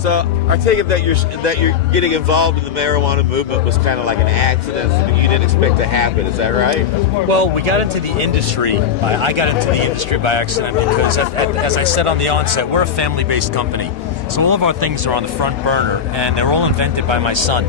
So I take it that you're getting involved in the marijuana movement was kind of like an accident, something you didn't expect to happen. Is that right? Well, we got into the industry. I got into the industry by accident because, as I said on the onset, we're a family-based company. So all of our things are on the front burner, and they're all invented by my son.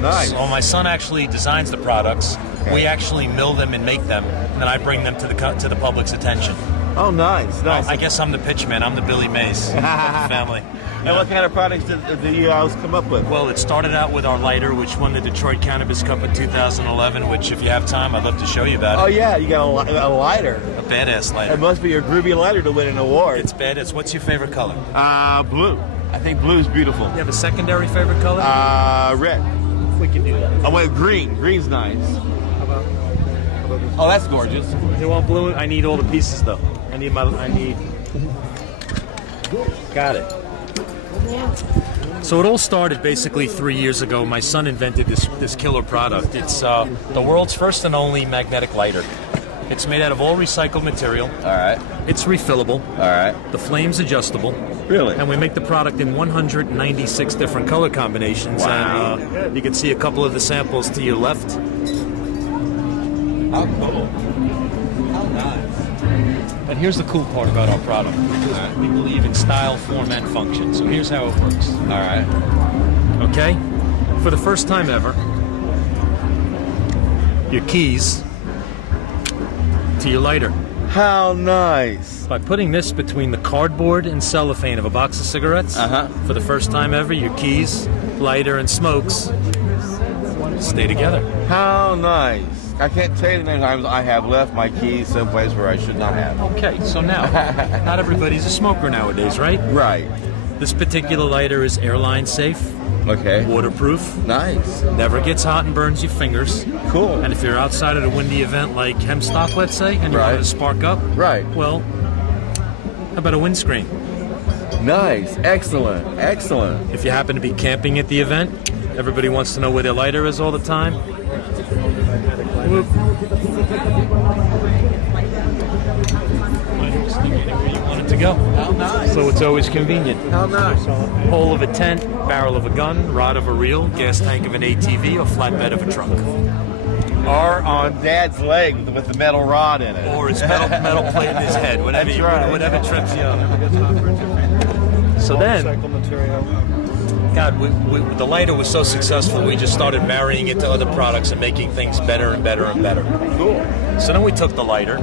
Nice. So my son actually designs the products. Okay. We actually mill them and make them, and I bring them to the public's attention. Oh, nice. I guess I'm the pitchman. I'm the Billy Mays of the family. And what kind of products did you guys come up with? Well, it started out with our lighter, which won the Detroit Cannabis Cup in 2011, which, if you have time, I'd love to show you about it. Oh, yeah, you got a lighter. A badass lighter. It must be a groovy lighter to win an award. It's badass. What's your favorite color? Blue. I think blue is beautiful. You have a secondary favorite color? Red. We can do that. I went green. Green's nice. How about this? Oh, that's gorgeous. You want blue? I need all the pieces, though. Got it. So it all started basically 3 years ago. My son invented this killer product. It's the world's first and only magnetic lighter. It's made out of all recycled material. All right. It's refillable. All right. The flame's adjustable. Really? And we make the product in 196 different color combinations. Wow. And you can see a couple of the samples to your left. How cool. How nice. And here's the cool part about our product. We believe in style, form, and function. So here's how it works. All right. Okay? For the first time ever, your keys to your lighter. How nice. By putting this between the cardboard and cellophane of a box of cigarettes, for the first time ever, your keys, lighter, and smokes stay together. How nice. I can't tell you the many times I have left my keys someplace where I should not have. Okay, so now, not everybody's a smoker nowadays, right? Right. This particular lighter is airline safe, Okay. waterproof, Nice. never gets hot and burns your fingers. Cool. And if you're outside at a windy event like Hempstalk, let's say, and you Right. want to spark up, Right. well, how about a windscreen? Nice. Excellent. Excellent. If you happen to be camping at the event, everybody wants to know where their lighter is all the time. Whoop. Where you want it to go. How nice. So it's always convenient. How nice. Hole of a tent, barrel of a gun, rod of a reel, gas tank of an ATV, or flatbed of a truck. Or on Dad's leg with the metal rod in it. Or his metal plate in his head, whatever, That's right. whatever trips you up. So then, God, the lighter was so successful, we just started marrying it to other products and making things better and better and better. Cool. So then we took the lighter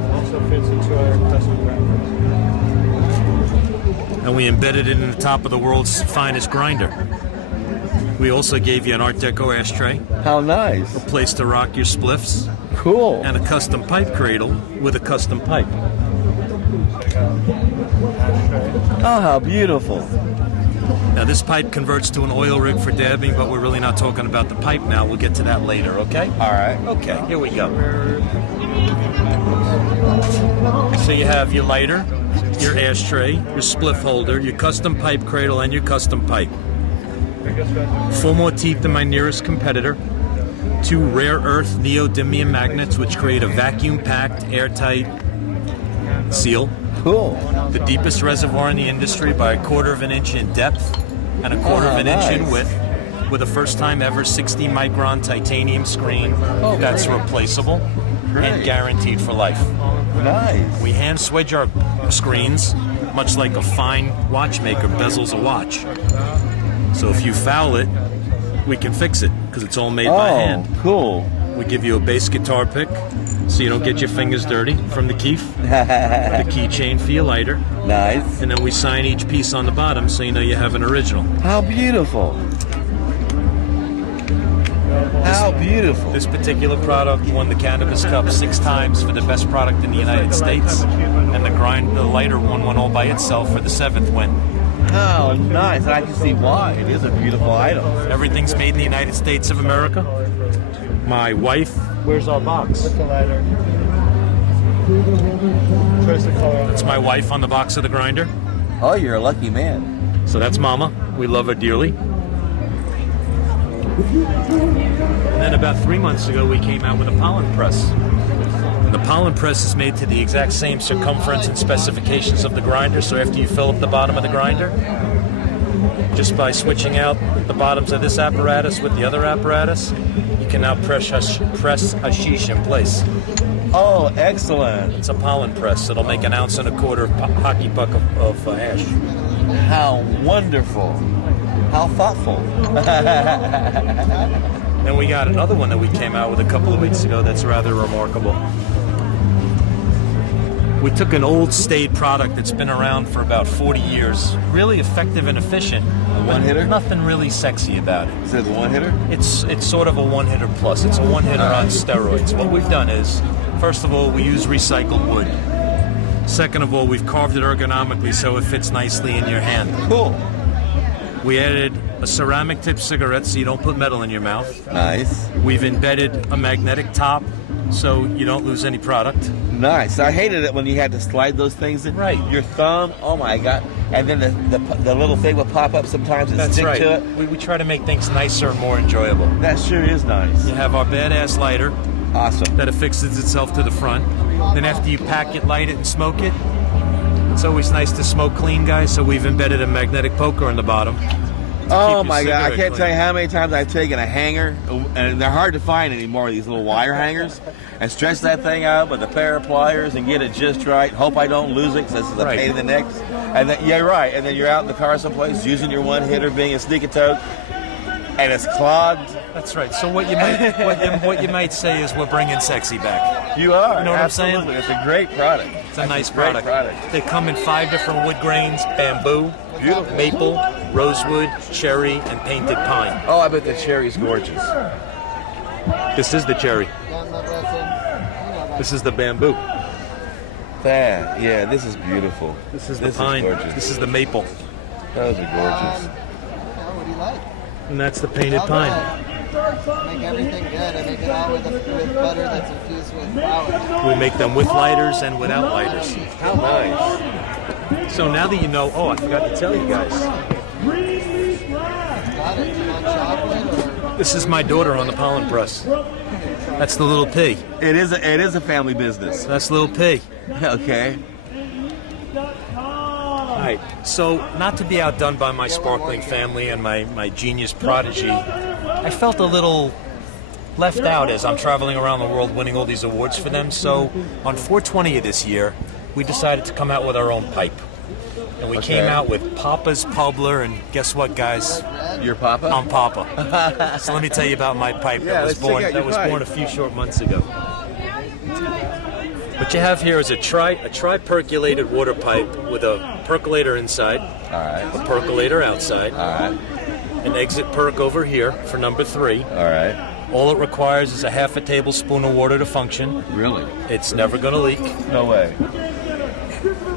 and we embedded it in the top of the world's finest grinder. We also gave you an Art Deco ashtray, How nice. a place to rock your spliffs, Cool. and a custom pipe cradle with a custom pipe. Oh, how beautiful. Now this pipe converts to an oil rig for dabbing, but we're really not talking about the pipe now. We'll get to that later, okay? All right. Okay, here we go. So you have your lighter, your ashtray, your spliff holder, your custom pipe cradle, and your custom pipe. 4 more teeth than my nearest competitor. 2 rare earth neodymium magnets, which create a vacuum-packed, airtight seal. Cool. The deepest reservoir in the industry by 1/4 of an inch in depth and 1/4 of an inch in nice. width, with a first-time ever 60-micron titanium screen that's replaceable and guaranteed for life. Nice. We hand swedge our screens, much like a fine watchmaker bezels a watch. So if you foul it, we can fix it, because it's all made by hand. Cool. We give you a bass guitar pick, so you don't get your fingers dirty from the keef, the keychain for your lighter, Nice. and then we sign each piece on the bottom so you know you have an original. How beautiful. How beautiful. This particular product won the Cannabis Cup 6 times for the best product in the United States, and the lighter won one all by itself for the 7th win. How nice. I can see why. It is a beautiful item. Everything's made in the United States of America. My wife, where's our box? That's my wife on the box of the grinder. Oh, you're a lucky man. So that's Mama. We love her dearly. And then about 3 months ago, we came out with a Pollen Press. And the Pollen Press is made to the exact same circumference and specifications of the grinder, so after you fill up the bottom of the grinder, Just by switching out the bottoms of this apparatus with the other apparatus, you can now press hashish in place. Oh, excellent. It's a pollen press. It'll make 1.25 ounces of hockey puck of hash. How wonderful. How thoughtful. Then we got another one that we came out with a couple of weeks ago that's rather remarkable. We took an old staid product that's been around for about 40 years, really effective and efficient. A one-hitter? Nothing really sexy about it. Is it the one-hitter? It's sort of a one-hitter plus. It's a one-hitter on steroids. What we've done is, first of all, we use recycled wood. Second of all, we've carved it ergonomically so it fits nicely in your hand. Cool. We added a ceramic tip cigarette so you don't put metal in your mouth. Nice. We've embedded a magnetic top so you don't lose any product. Nice. I hated it when you had to slide those things in. Right. Your thumb, oh my God. And then the little thing would pop up sometimes and That's stick right. to it. We try to make things nicer and more enjoyable. That sure is nice. You have our badass lighter Awesome. that affixes itself to the front. Then after you pack it, light it, and smoke it, it's always nice to smoke clean, guys, so we've embedded a magnetic poker in the bottom. Oh my God, I can't tell you how many times I've taken a hanger, and they're hard to find anymore, these little wire hangers, and stretch that thing out with a pair of pliers and get it just right. Hope I don't lose it because this is a pain in the neck. And then, yeah, right. And then you're out in the car someplace using your one hitter, being a sneak a toke, and it's clogged. That's right. So what you might say is we're bringing sexy back. You are. You know what Absolutely. I'm saying? It's a great product. It's a nice product. They come in 5 different wood grains: bamboo, Beautiful. maple, rosewood, cherry, and painted pine. Oh, I bet the cherry's gorgeous. This is the cherry. This is the bamboo. Yeah, this is beautiful. This is the pine. Gorgeous. This is the maple. Those are gorgeous. What do you like? And that's the painted pine. Make everything good. I make it all with butter that's infused with flour. We make them with lighters and without lighters. How nice. So now that you know, I forgot to tell you guys. Got it. Do you want chocolate or? This is my daughter on the pollen press. That's the little P. It is a family business. That's little P. Okay. All right. So, not to be outdone by my sparkling family and my genius prodigy, I felt a little left out as I'm traveling around the world winning all these awards for them. So, on 420 of this year, we decided to come out with our own pipe. And we came out with Papa's Publer, and guess what, guys? Your Papa? I'm Papa. So let me tell you about my pipe that was born a few short months ago. What you have here is a tri-percolated water pipe with a percolator inside, a percolator outside, an exit perk over here for number 3. All right. All it requires is a half a tablespoon of water to function. Really? It's never going to leak. No way.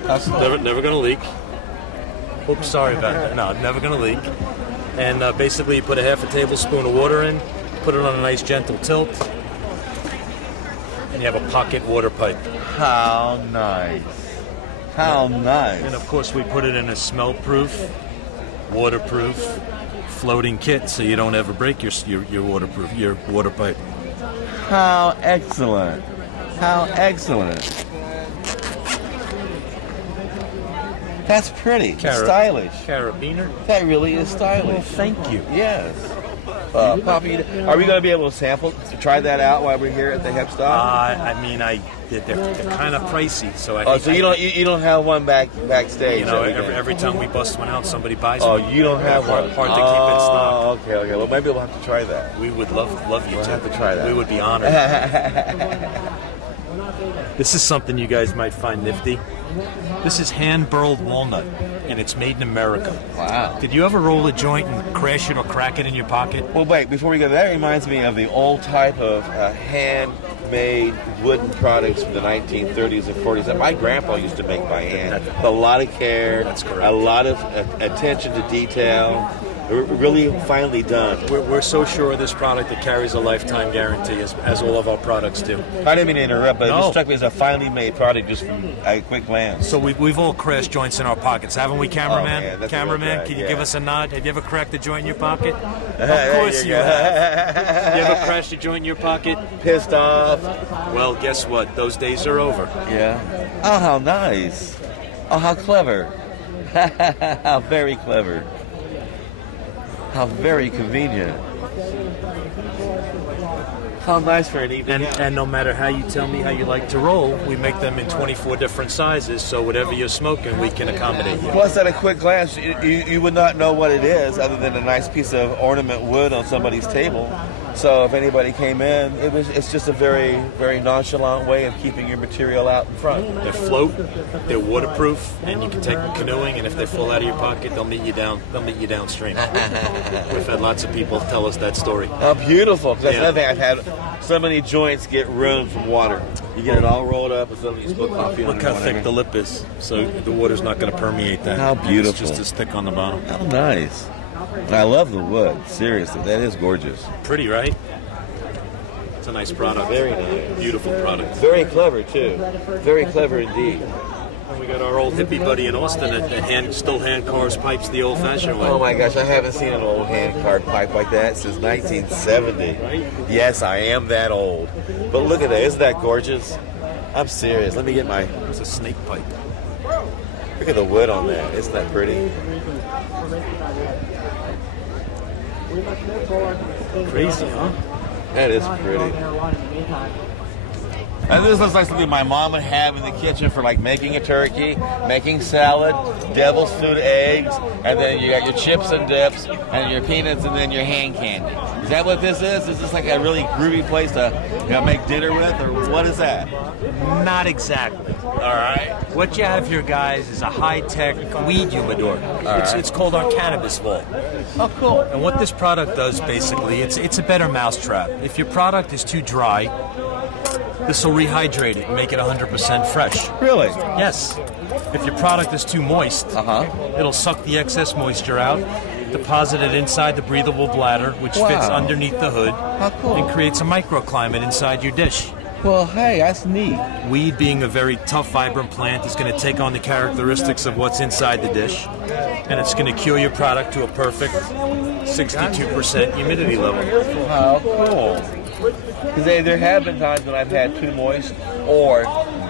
Never going to leak. Oops, sorry about that. No, never going to leak. And basically you put a half a tablespoon of water in, put it on a nice gentle tilt, and you have a pocket water pipe. How nice. How nice. And of course we put it in a smell-proof, waterproof, floating kit so you don't ever break your water pipe. How excellent. How excellent. That's pretty. It's stylish. Carabiner. That really is stylish. Well, thank you. Yes. Poppy, are we going to be able to try that out while we're here at the Hempstalk? They're kind of pricey, so you don't have one backstage? You know, every time we bust one out, somebody buys one. Oh, you don't have one. Hard to keep in stock. Oh, okay. Well, maybe we'll have to try that. We would love you We'll to. have to try that. We would be honored. This is something you guys might find nifty. This is hand-burled walnut, and it's made in America. Wow. Did you ever roll a joint and crash it or crack it in your pocket? Well, wait, before we go, that reminds me of the old type of handmade wooden products from the 1930s and 40s that my grandpa used to make by hand. With a lot of care, That's correct. a lot of attention to detail. Really finely done. We're so sure of this product it carries a lifetime guarantee, as all of our products do. I didn't mean to interrupt, but it No. just struck me as a finely made product just from a quick glance. So we've all crashed joints in our pockets, haven't we, cameraman? Oh, man, that's Cameraman, a real guy, can you yeah. give us a nod? Have you ever cracked a joint in your pocket? There Of course you you go. have. You ever crashed a joint in your pocket? Pissed off. Well, guess what? Those days are over. Yeah. Oh, how nice. Oh, how clever. How very clever. How very convenient. How nice for an evening. And no matter how you tell me how you like to roll, we make them in 24 different sizes, so whatever you're smoking, we can accommodate you. Plus, at a quick glance, you would not know what it is other than a nice piece of ornament wood on somebody's table. So if anybody came in, it's just a very, very nonchalant way of keeping your material out in front. They float, they're waterproof, and you can take them canoeing, and if they fall out of your pocket, they'll meet you downstream. We've had lots of people tell us that story. Oh, beautiful. 'Cause that's another thing. I've had so many joints get ruined from water. You get it all rolled up, and suddenly you spill coffee on Look how thick the lip is, so the water's not going to permeate that. How beautiful. It's just as thick on the bottom. How nice. I love the wood. Seriously, that is gorgeous. Pretty, right? It's a nice product. Very nice. Beautiful product. Very clever, too. Very clever indeed. And we got our old hippie buddy in Austin that still hand carves pipes the old-fashioned way. Oh my gosh, I haven't seen an old hand-carved pipe like that since 1970. Yes, I am that old. But look at that. Isn't that gorgeous? I'm serious. Let me get my... It's a snake pipe. Look at the wood on that. Isn't that pretty? Crazy, huh? That is pretty. And this looks like something my mom would have in the kitchen for like making a turkey, making salad, devil's food eggs, and then you got your chips and dips, and your peanuts, and then your hand candy. Is that what this is? Is this like a really groovy place to make dinner with, or what is that? Not exactly. All right. What you have here, guys, is a high-tech weed humidor. It's called our Cannabis Bowl. Oh, cool. And what this product does, basically, it's a better mousetrap. If your product is too dry, this will rehydrate it and make it 100% fresh. Really? Yes. If your product is too moist, it'll suck the excess moisture out, deposit it inside the breathable bladder, which fits underneath the hood, and creates a microclimate inside your dish. Well, hey, that's neat. Weed, being a very tough, vibrant plant, is going to take on the characteristics of what's inside the dish, and it's going to cure your product to a perfect 62% humidity level. How cool. Because there have been times when I've had too moist or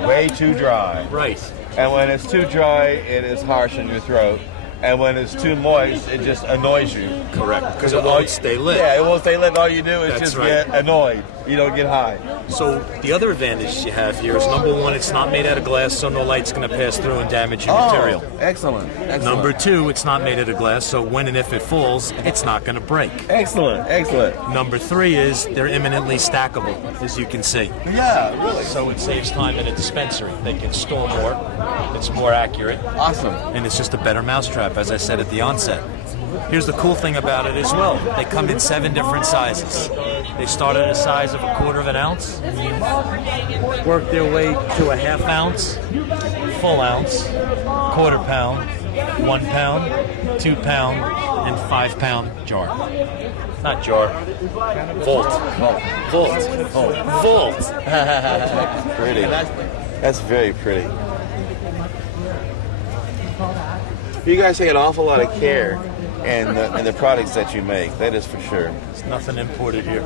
way too dry. Right. And when it's too dry, it is harsh in your throat. And when it's too moist, it just annoys you. Correct. Because it won't stay lit. Yeah, it won't stay lit. All you do is That's just right. get annoyed. You don't get high. So the other advantage you have here is, number one, it's not made out of glass, so no light's going to pass through and damage your material. Excellent. Excellent. Number two, it's not made out of glass, so when and if it falls, it's not going to break. Excellent. Excellent. Number three is they're imminently stackable, as you can see. Yeah, really. So it saves time in a dispensary. They can store more. It's more accurate. Awesome. And it's just a better mousetrap, as I said at the onset. Here's the cool thing about it as well. They come in 7 different sizes. They start at a size of 1/4 ounce, work their way to a 1/2 ounce, full ounce, 1/4 pound, 1 pound, 2 pound, and 5 pound jar. Not jar. Volt. Volt. Pretty. That's very pretty. You guys take an awful lot of care in the products that you make. That is for sure. There's nothing imported here.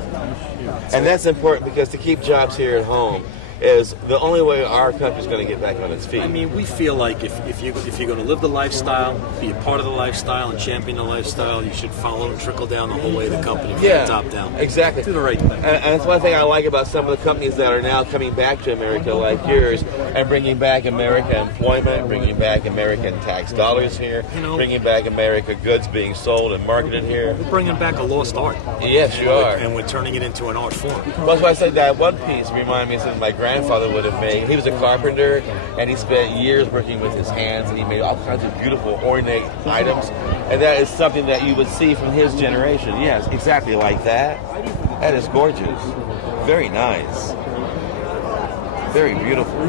And that's important because to keep jobs here at home is the only way our country's going to get back on its feet. I mean, we feel like if you're going to live the lifestyle, be a part of the lifestyle, and champion the lifestyle, you should follow and trickle down the whole way of the company from the top down. Exactly. Do the right thing. And that's one thing I like about some of the companies that are now coming back to America, like yours, and bringing back American employment, bringing back American tax dollars here, bringing back American goods being sold and marketed here. We're bringing back a lost art. Yes, you are. And we're turning it into an art form. That's why I said that one piece reminded me of something my grandfather would have made. He was a carpenter, and he spent years working with his hands, and he made all kinds of beautiful, ornate items. And that is something that you would see from his generation. Yes, exactly like that. That is gorgeous. Very nice. Very beautiful.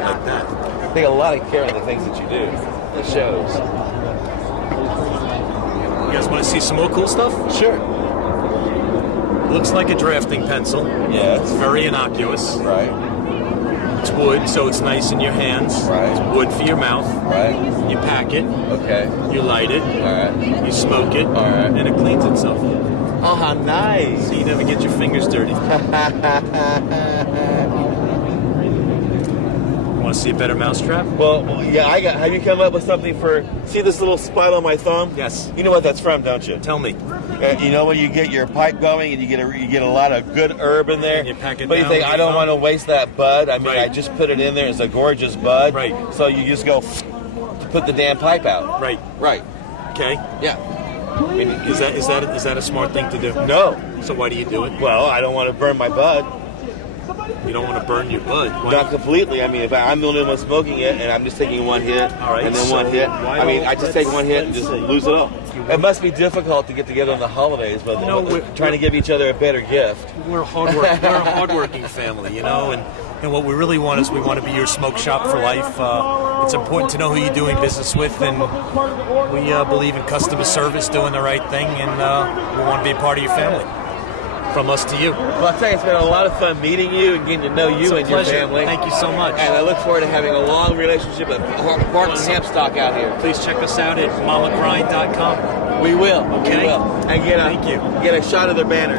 Like that. Take a lot of care in the things that you do. It shows. You guys want to see some more cool stuff? Sure. Looks like a drafting pencil. Yes. It's very innocuous. Right. It's wood, so it's nice in your hands. Right. It's wood for your mouth. Right. You pack it. Okay. You light it. All right. You smoke it. All right. And it cleans itself. Oh, how nice. So you never get your fingers dirty. Want want to see a better mousetrap? Well, yeah, have you come up with something for, see this little spot on my thumb? Yes. You know what that's from, don't you? Tell me. You know when you get your pipe going and you get a lot of good herb in there, And you pack it but you down think, with I your don't thumb? want to waste that bud. I mean, Right. I just put it in there. It's a gorgeous bud. Right. So you just go to put the damn pipe out. Right. Right. Okay. Yeah. I mean, is that a smart thing to do? No. So why do you do it? Well, I don't want to burn my bud. You don't want to burn your bud. Why? Not completely. I mean, if I'm the only one smoking it and I'm just taking one hit All right, and then so one hit, why I mean, don't- I just take one hit and just lose it all. It must be difficult to get together on the holidays, but You know, trying to give each other a better gift. We're a hardworking family, you know, and what we really want is we want to be your smoke shop for life. It's important to know who you're doing business with, and we believe in customer service, doing the right thing, and we want to be a part of your family. From us to you. Well, I'll tell you, it's been a lot of fun meeting you and getting to know you It's a and your pleasure. family. Thank you so much. And I look forward to having a long relationship with Portland Hempstalk out here. Please check us out at mamagrind.com. We will. Okay. We will. And Thank you. get a shot of their banner.